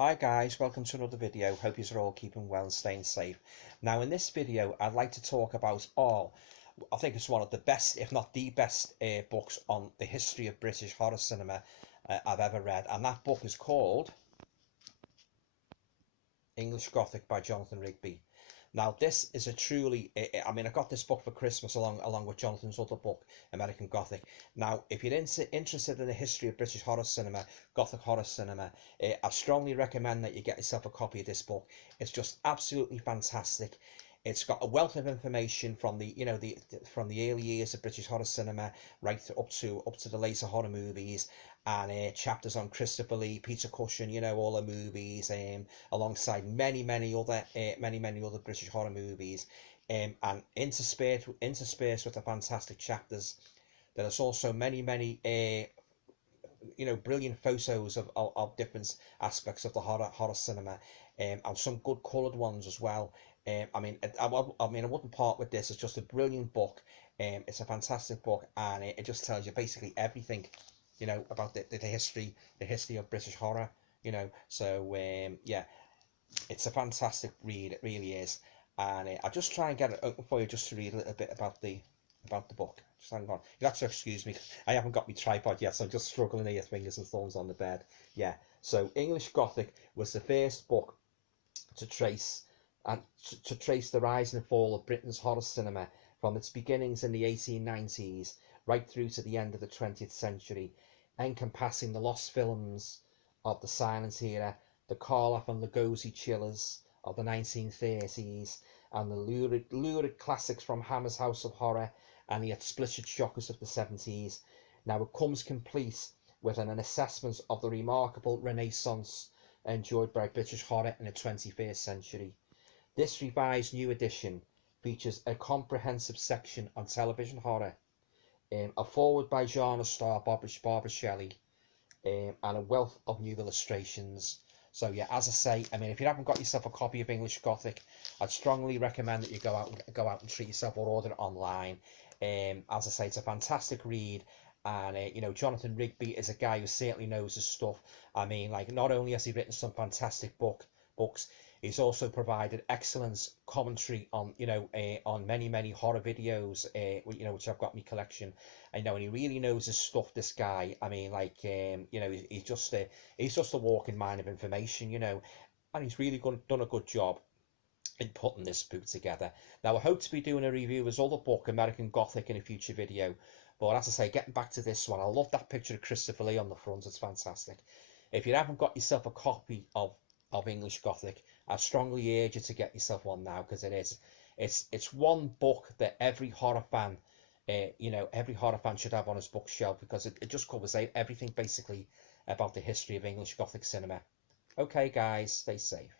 Hi guys, welcome to another video. Hope you're all keeping well and staying safe. Now in this video I'd like to talk about I think it's one of the best, if not the best books on the history of British horror cinema I've ever read, and that book is called English Gothic by Jonathan Rigby. Now this is a truly, I mean, I got this book for Christmas along with Jonathan's other book, American Gothic. Now if you're interested in the history of British horror cinema, Gothic horror cinema, I strongly recommend that you get yourself a copy of this book. It's just absolutely fantastic. It's got a wealth of information from the from the early years of British horror cinema right up to the later horror movies, and chapters on Christopher Lee, Peter Cushing, all the movies, alongside many other British horror movies, and interspersed with the fantastic chapters. There's also many brilliant photos of different aspects of the horror cinema, and some good coloured ones as well. I mean, I wouldn't part with this. It's just a brilliant book. It's a fantastic book, and it just tells you basically everything, about the history of British horror. So yeah, it's a fantastic read. It really is, and I'll just try and get it open for you just to read a little bit about the book. Just hang on. You have to excuse me. I haven't got my tripod yet, so I'm just struggling here, fingers and thumbs on the bed. Yeah. So English Gothic was the first book to trace the rise and fall of Britain's horror cinema from its beginnings in the 1890s right through to the end of the 20th century, encompassing the lost films of the silent era, the Karloff and Lugosi chillers of the 1930s, and the lurid classics from Hammer's House of Horror and the explicit shockers of the 70s. Now it comes complete with an assessment of the remarkable renaissance enjoyed by British horror in the 21st century. This revised new edition features a comprehensive section on television horror, a foreword by genre star Barbara Shelley, and a wealth of new illustrations. So yeah, as I say, I mean, if you haven't got yourself a copy of English Gothic, I'd strongly recommend that you go out and treat yourself, or order it online. As I say, it's a fantastic read, and Jonathan Rigby is a guy who certainly knows his stuff. I mean, like, not only has he written some fantastic books, he's also provided excellent commentary on on many horror videos, which I've got in my collection. And he really knows his stuff, this guy. I mean, like, he's just a walking mine of information, and he's really done a good job in putting this book together. Now I hope to be doing a review of his other book, American Gothic, in a future video. But as I say, getting back to this one, I love that picture of Christopher Lee on the front. It's fantastic. If you haven't got yourself a copy of English Gothic, I strongly urge you to get yourself one now, because it's one book that every horror fan should have on his bookshelf, because it just covers everything basically about the history of English Gothic cinema. Okay guys, stay safe.